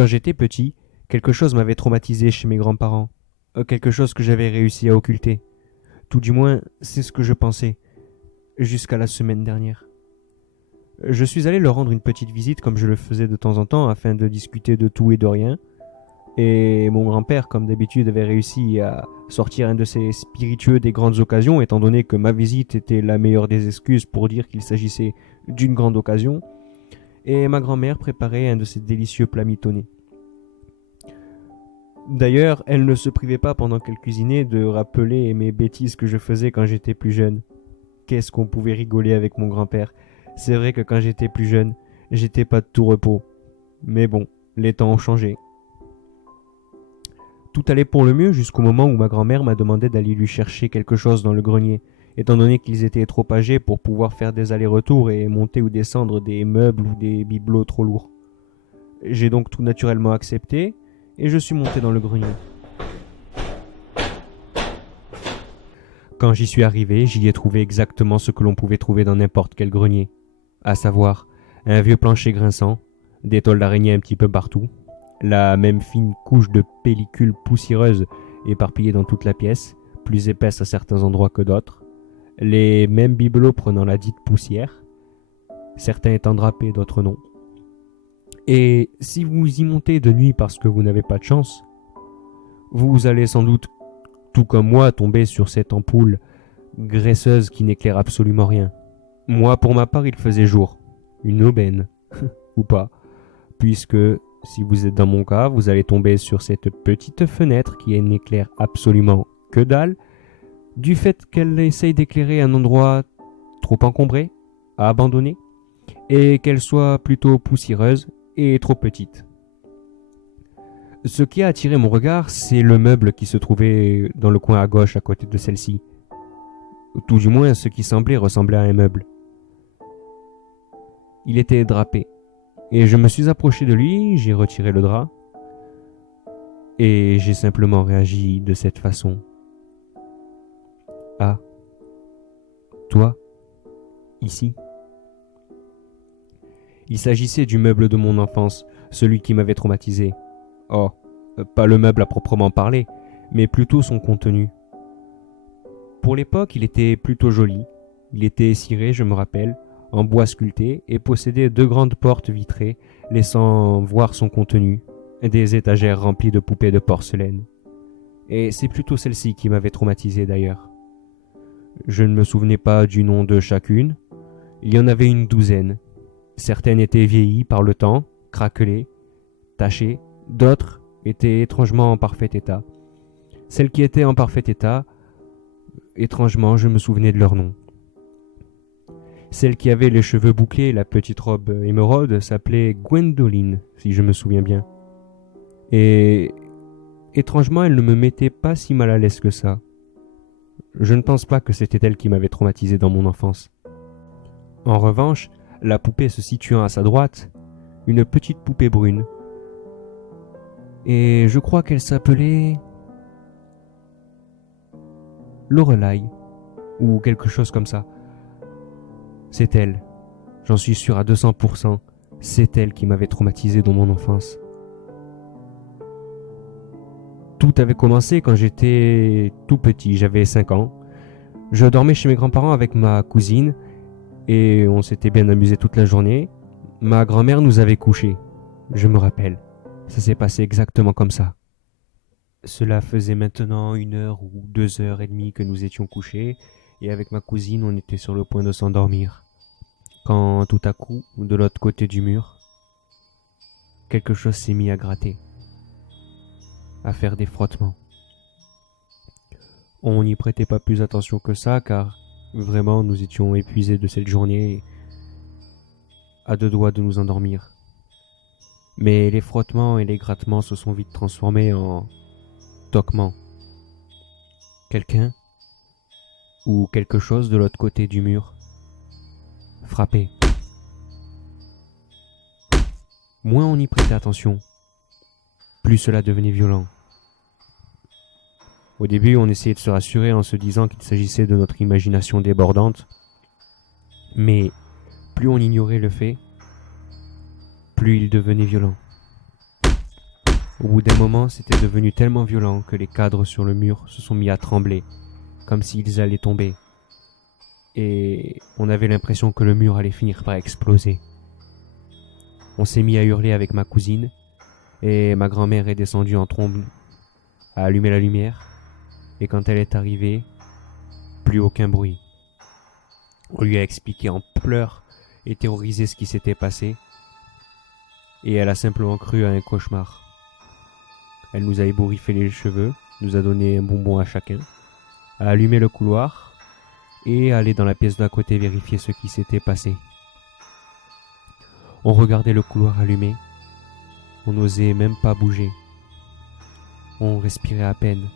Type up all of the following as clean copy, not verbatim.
Quand j'étais petit, quelque chose m'avait traumatisé chez mes grands-parents. Quelque chose que j'avais réussi à occulter. Tout du moins, c'est ce que je pensais, jusqu'à la semaine dernière. Je suis allé leur rendre une petite visite comme je le faisais de temps en temps afin de discuter de tout et de rien. Et mon grand-père, comme d'habitude, avait réussi à sortir un de ses spiritueux des grandes occasions, étant donné que ma visite était la meilleure des excuses pour dire qu'il s'agissait d'une grande occasion. Et ma grand-mère préparait un de ces délicieux plats mitonnés. D'ailleurs, elle ne se privait pas pendant qu'elle cuisinait de rappeler mes bêtises que je faisais quand j'étais plus jeune. Qu'est-ce qu'on pouvait rigoler avec mon grand-père. C'est vrai que quand j'étais plus jeune, j'étais pas de tout repos. Mais bon, les temps ont changé. Tout allait pour le mieux jusqu'au moment où ma grand-mère m'a demandé d'aller lui chercher quelque chose dans le grenier, étant donné qu'ils étaient trop âgés pour pouvoir faire des allers-retours et monter ou descendre des meubles ou des bibelots trop lourds. J'ai donc tout naturellement accepté et je suis monté dans le grenier. Quand j'y suis arrivé, j'y ai trouvé exactement ce que l'on pouvait trouver dans n'importe quel grenier, à savoir un vieux plancher grinçant, des toiles d'araignée un petit peu partout, la même fine couche de pellicule poussiéreuse éparpillée dans toute la pièce, plus épaisse à certains endroits que d'autres, les mêmes bibelots prenant la dite poussière, certains étant drapés, d'autres non. Et si vous y montez de nuit parce que vous n'avez pas de chance, vous allez sans doute, tout comme moi, tomber sur cette ampoule graisseuse qui n'éclaire absolument rien. Moi, pour ma part, il faisait jour. Une aubaine. Ou pas. Puisque, si vous êtes dans mon cas, vous allez tomber sur cette petite fenêtre qui n'éclaire absolument que dalle, du fait qu'elle essaye d'éclairer un endroit trop encombré, abandonné, et qu'elle soit plutôt poussiéreuse et trop petite. Ce qui a attiré mon regard, c'est le meuble qui se trouvait dans le coin à gauche à côté de celle-ci. Tout du moins, ce qui semblait ressembler à un meuble. Il était drapé, et je me suis approché de lui, j'ai retiré le drap, et j'ai simplement réagi de cette façon. Ah, toi, ici. Il s'agissait du meuble de mon enfance, celui qui m'avait traumatisé. Oh, pas le meuble à proprement parler, mais plutôt son contenu. Pour l'époque, il était plutôt joli. Il était ciré, je me rappelle, en bois sculpté et possédait 2 grandes portes vitrées, laissant voir son contenu, des étagères remplies de poupées de porcelaine. Et c'est plutôt celle-ci qui m'avait traumatisé d'ailleurs. Je ne me souvenais pas du nom de chacune. Il y en avait une douzaine. Certaines étaient vieillies par le temps, craquelées, tachées. D'autres étaient étrangement en parfait état. Celles qui étaient en parfait état, étrangement, je me souvenais de leur nom. Celle qui avait les cheveux bouclés et la petite robe émeraude s'appelait Gwendoline, si je me souviens bien. Et étrangement, elle ne me mettait pas si mal à l'aise que ça. Je ne pense pas que c'était elle qui m'avait traumatisé dans mon enfance. En revanche, la poupée se situant à sa droite, une petite poupée brune. Et je crois qu'elle s'appelait Lorelai, ou quelque chose comme ça. C'est elle, j'en suis sûr à 200%, c'est elle qui m'avait traumatisé dans mon enfance. Tout avait commencé quand j'étais tout petit, j'avais 5 ans. Je dormais chez mes grands-parents avec ma cousine et on s'était bien amusé toute la journée. Ma grand-mère nous avait couchés, je me rappelle. Ça s'est passé exactement comme ça. Cela faisait maintenant 1 heure ou 2 heures et demie que nous étions couchés et avec ma cousine on était sur le point de s'endormir. Quand tout à coup, de l'autre côté du mur, quelque chose s'est mis à gratter, à faire des frottements. On n'y prêtait pas plus attention que ça car vraiment nous étions épuisés de cette journée, à 2 doigts de nous endormir. Mais les frottements et les grattements se sont vite transformés en toquements. Quelqu'un ou quelque chose de l'autre côté du mur frappait. Moins on y prêtait attention, plus cela devenait violent. Au début, on essayait de se rassurer en se disant qu'il s'agissait de notre imagination débordante, mais plus on ignorait le fait, plus il devenait violent. Au bout d'un moment, c'était devenu tellement violent que les cadres sur le mur se sont mis à trembler, comme s'ils allaient tomber. Et on avait l'impression que le mur allait finir par exploser. On s'est mis à hurler avec ma cousine, et ma grand-mère est descendue en trombe, a allumé la lumière, et quand elle est arrivée, plus aucun bruit. On lui a expliqué en pleurs et terrorisé ce qui s'était passé, et elle a simplement cru à un cauchemar. Elle nous a ébouriffé les cheveux, nous a donné un bonbon à chacun, a allumé le couloir et allé dans la pièce d'à côté vérifier ce qui s'était passé. On regardait le couloir allumé, on n'osait même pas bouger. On respirait à peine,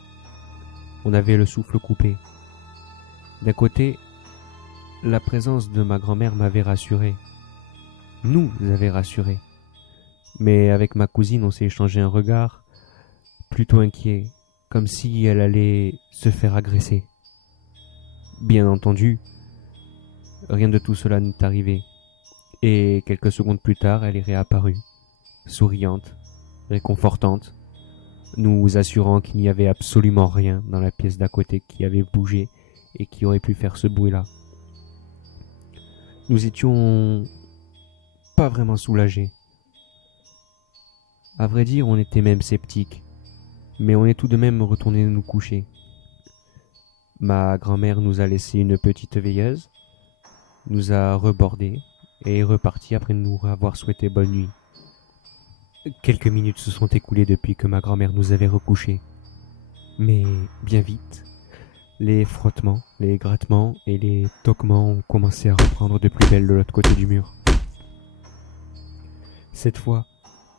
on avait le souffle coupé. D'un côté, la présence de ma grand-mère m'avait rassuré, nous avait rassurés. Mais avec ma cousine, on s'est échangé un regard, plutôt inquiet, comme si elle allait se faire agresser. Bien entendu, rien de tout cela n'est arrivé, et quelques secondes plus tard, elle est réapparue, souriante, réconfortante, nous assurant qu'il n'y avait absolument rien dans la pièce d'à côté qui avait bougé et qui aurait pu faire ce bruit-là. Nous étions pas vraiment soulagés. À vrai dire, on était même sceptiques, mais on est tout de même retournés nous coucher. Ma grand-mère nous a laissé une petite veilleuse, nous a rebordés et est repartie après nous avoir souhaité bonne nuit. Quelques minutes se sont écoulées depuis que ma grand-mère nous avait recouchés. Mais bien vite, les frottements, les grattements et les toquements ont commencé à reprendre de plus belle de l'autre côté du mur. Cette fois,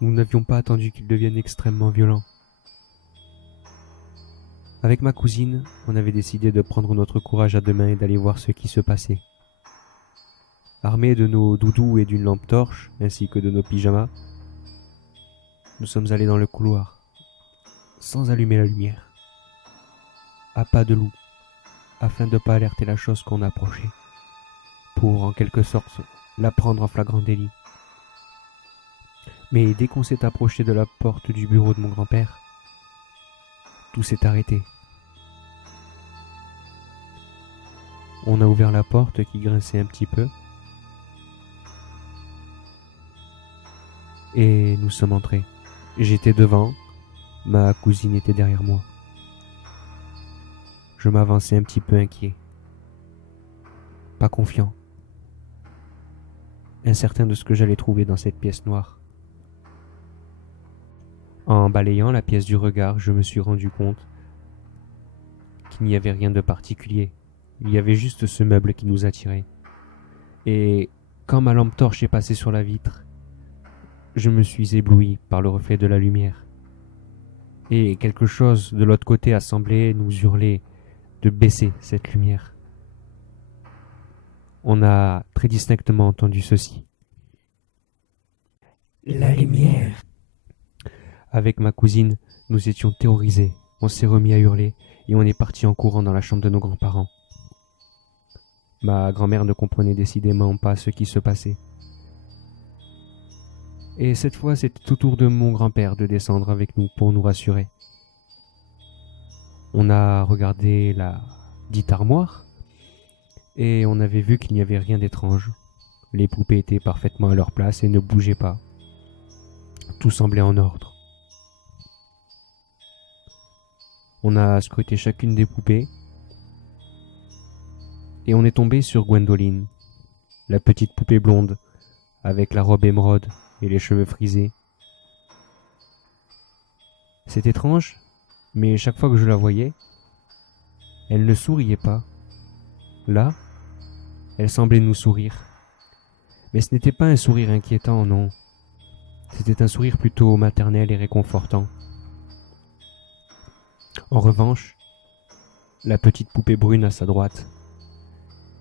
nous n'avions pas attendu qu'ils deviennent extrêmement violents. Avec ma cousine, on avait décidé de prendre notre courage à deux mains et d'aller voir ce qui se passait. Armés de nos doudous et d'une lampe torche, ainsi que de nos pyjamas, nous sommes allés dans le couloir, sans allumer la lumière, à pas de loup, afin de ne pas alerter la chose qu'on approchait, pour en quelque sorte la prendre en flagrant délit. Mais dès qu'on s'est approché de la porte du bureau de mon grand-père, tout s'est arrêté. On a ouvert la porte qui grinçait un petit peu, et nous sommes entrés. J'étais devant, ma cousine était derrière moi. Je m'avançais un petit peu inquiet, pas confiant, incertain de ce que j'allais trouver dans cette pièce noire. En balayant la pièce du regard, je me suis rendu compte qu'il n'y avait rien de particulier. Il y avait juste ce meuble qui nous attirait. Et quand ma lampe torche est passée sur la vitre, je me suis ébloui par le reflet de la lumière. Et quelque chose de l'autre côté a semblé nous hurler de baisser cette lumière. On a très distinctement entendu ceci. La lumière. Avec ma cousine, nous étions terrorisés. On s'est remis à hurler et on est parti en courant dans la chambre de nos grands-parents. Ma grand-mère ne comprenait décidément pas ce qui se passait. Et cette fois, c'était au tour de mon grand-père de descendre avec nous pour nous rassurer. On a regardé la dite armoire et on avait vu qu'il n'y avait rien d'étrange. Les poupées étaient parfaitement à leur place et ne bougeaient pas. Tout semblait en ordre. On a scruté chacune des poupées et on est tombé sur Gwendoline, la petite poupée blonde avec la robe émeraude et les cheveux frisés. C'est étrange, mais chaque fois que je la voyais, elle ne souriait pas. Là, elle semblait nous sourire. Mais ce n'était pas un sourire inquiétant, non. C'était un sourire plutôt maternel et réconfortant. En revanche, la petite poupée brune à sa droite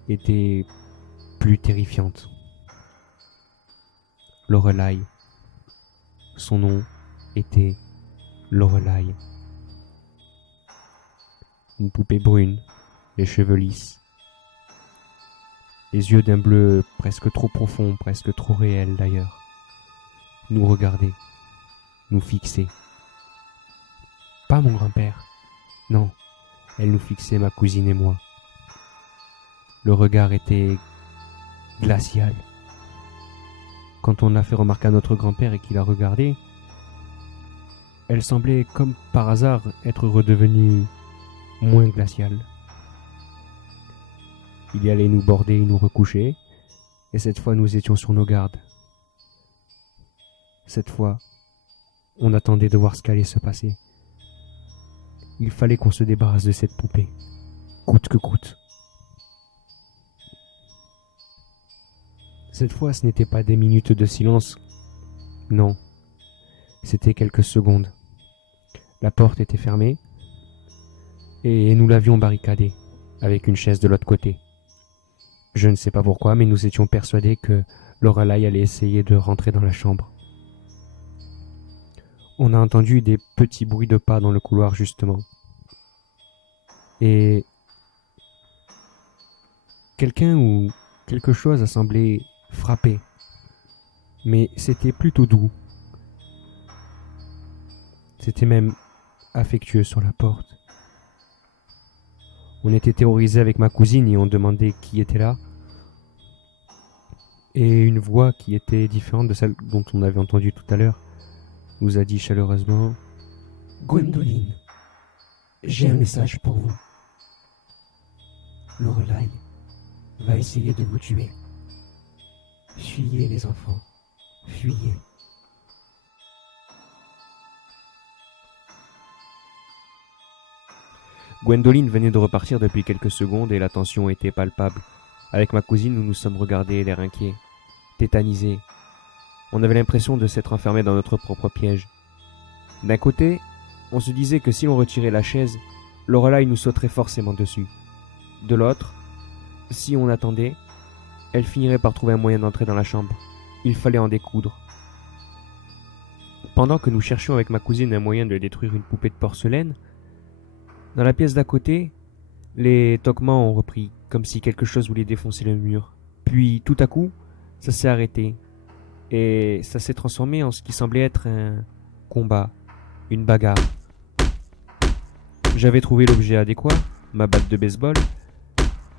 était plus terrifiante. Lorelai. Son nom était Lorelai. Une poupée brune, les cheveux lisses, les yeux d'un bleu presque trop profond, presque trop réel d'ailleurs, nous regardait, nous fixait. pas mon grand-père. Non, elle nous fixait, ma cousine et moi. Le regard était glacial. Quand on l'a fait remarquer à notre grand-père et qu'il a regardé, elle semblait, comme par hasard, être redevenue moins glaciale. Il y allait nous border et nous recoucher, et cette fois nous étions sur nos gardes. Cette fois, on attendait de voir ce qu'allait se passer. Il fallait qu'on se débarrasse de cette poupée, coûte que coûte. Cette fois, ce n'était pas des minutes de silence, non, c'était quelques secondes. La porte était fermée, et nous l'avions barricadée, avec une chaise de l'autre côté. Je ne sais pas pourquoi, mais nous étions persuadés que Lorelai allait essayer de rentrer dans la chambre. On a entendu des petits bruits de pas dans le couloir, justement. Et quelqu'un ou quelque chose a semblé frapper. Mais c'était plutôt doux. C'était même affectueux sur la porte. On était terrorisés avec ma cousine et on demandait qui était là. Et une voix qui était différente de celle dont on avait entendu tout à l'heure nous a dit chaleureusement « Gwendoline, j'ai un message pour vous. Lorelai va essayer de vous tuer. Fuyez les enfants, fuyez. » Gwendoline venait de repartir depuis quelques secondes et la tension était palpable. Avec ma cousine, nous nous sommes regardés, l'air inquiets, tétanisés. On avait l'impression de s'être enfermés dans notre propre piège. D'un côté, on se disait que si l'on retirait la chaise, Lorelai nous sauterait forcément dessus. De l'autre, si on attendait, elle finirait par trouver un moyen d'entrer dans la chambre. Il fallait en découdre. Pendant que nous cherchions avec ma cousine un moyen de détruire une poupée de porcelaine, dans la pièce d'à côté, les toquements ont repris, comme si quelque chose voulait défoncer le mur. Puis, tout à coup, ça s'est arrêté. Et ça s'est transformé en ce qui semblait être un combat, une bagarre. J'avais trouvé l'objet adéquat, ma batte de baseball,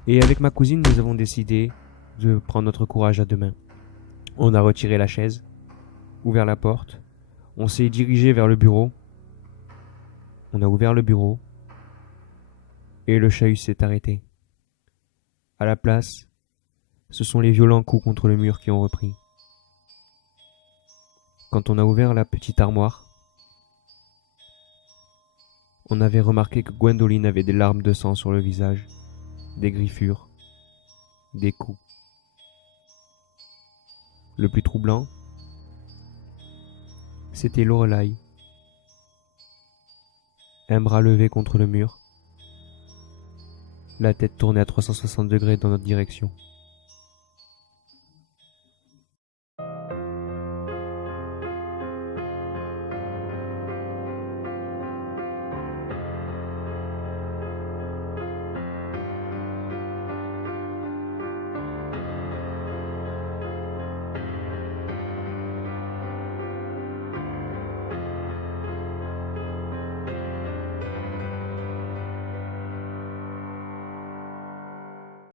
et avec ma cousine, nous avons décidé de prendre notre courage à deux mains. On a retiré la chaise, ouvert la porte, on s'est dirigé vers le bureau. On a ouvert le bureau, et le chahut s'est arrêté. À la place, ce sont les violents coups contre le mur qui ont repris. Quand on a ouvert la petite armoire, on avait remarqué que Gwendoline avait des larmes de sang sur le visage, des griffures, des coups. Le plus troublant, c'était Lorelai, un bras levé contre le mur, la tête tournée à 360 degrés dans notre direction.